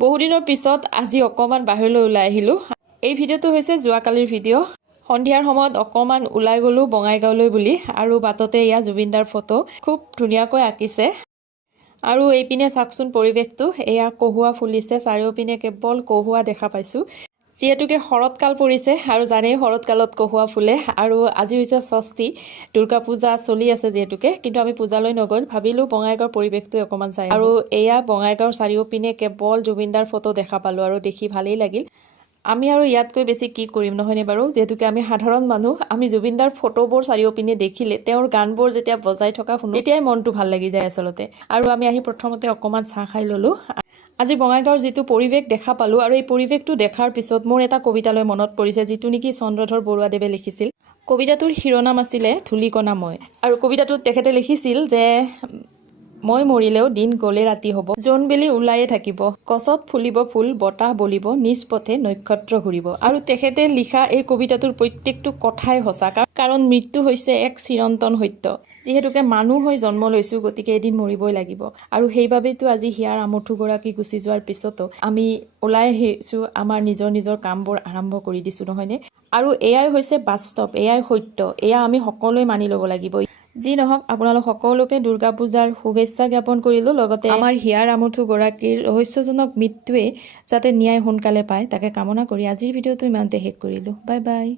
বহুদিনৰ পিছত আজি অকমান বাহিৰলৈ ওলাই আহিলোঁ। এই ভিডিঅ'টো হৈছে যোৱাকালিৰ ভিডিঅ'। সন্ধিয়াৰ সময়ত অকমান ওলাই গ'লোঁ বঙাইগাঁওলৈ বুলি, আৰু বাটতে এয়া জুবিনদাৰ ফটো খুব ধুনীয়াকৈ আঁকিছে। আৰু এইপিনে চাওকচোন পৰিৱেশটো, এয়া কহুৱা ফুলিছে, চাৰিওপিনে কেৱল কহুৱা দেখা পাইছোঁ। যিহেতুকে শৰৎকাল পৰিছে আৰু জানেই শৰৎকালত কহুৱা ফুলে, আৰু আজি হৈছে ষষ্ঠী, দুৰ্গা পূজা চলি আছে যিহেতুকে, কিন্তু আমি পূজালৈ নগ'ল, ভাবিলোঁ বঙাইগাঁৱৰ পৰিৱেশটো অকণমান চাই। আৰু এয়া বঙাইগাঁৱৰ চাৰিওপিনে কেৱল জুবিনদাৰ ফটো দেখা পালোঁ আৰু দেখি ভালেই লাগিল। আমি আৰু ইয়াতকৈ বেছি কি কৰিম নহয়নে বাৰু, যিহেতুকে আমি সাধাৰণ মানুহ। আমি জুবিনদাৰ ফটোবোৰ চাৰিওপিনে দেখিলে, তেওঁৰ গানবোৰ যেতিয়া বজাই থকা শুনো, তেতিয়াই মনটো ভাল লাগি যায় আচলতে। আৰু আমি আহি প্ৰথমতে অকণমান চাহ খাই ল'লোঁ। আজি বঙাইগাঁৱৰ যিটো পৰিৱেশ দেখা পালোঁ, আৰু এই পৰিৱেশটো দেখাৰ পিছত মোৰ এটা কবিতালৈ মনত পৰিছে, যিটো নেকি চন্দ্ৰধৰ বৰুৱাদেৱে লিখিছিল। কবিতাটোৰ শিৰোনাম আছিলে ধূলিকণা মই। আৰু কবিতাটোত তেখেতে লিখিছিল যে মই মৰিলেও দিন গ'লে ৰাতি হ'ব, জোনবেলি ওলায়ে থাকিব, গছত ফুলিব ফুল, বতাহ বলিব, নিজ পথে নক্ষত্ৰ ঘূৰিব। আৰু তেখেতে লিখা এই কবিতাটোৰ প্ৰত্যেকটো কথাই সঁচা, কাৰণ মৃত্যু হৈছে এক চিৰন্তন সত্য। যিহেতুকে মানুহ হৈ জন্ম লৈছোঁ, গতিকে এদিন মৰিবই লাগিব। আৰু সেইবাবেইতো আজি হিয়াৰ আমঠুগৰাকী গুচি যোৱাৰ পিছতো আমি ওলাই আহিছোঁ, আমাৰ নিজৰ কামবোৰ আৰম্ভ কৰি দিছোঁ নহয়নে। আৰু এয়াই হৈছে বাস্তৱ, এয়াই সত্য, এয়া আমি সকলোৱে মানি ল'ব লাগিব। যি নহওক, আপোনালোক সকলোকে দুৰ্গা পূজাৰ শুভেচ্ছা জ্ঞাপন কৰিলোঁ। লগতে আমাৰ হিয়াৰ আমঠুগৰাকীৰ ৰহস্যজনক মৃত্যুৱে যাতে ন্যায় সোনকালে পায়, তাকে কামনা কৰি আজিৰ ভিডিঅ'টো ইমানতে শেষ কৰিলোঁ। Bye bye.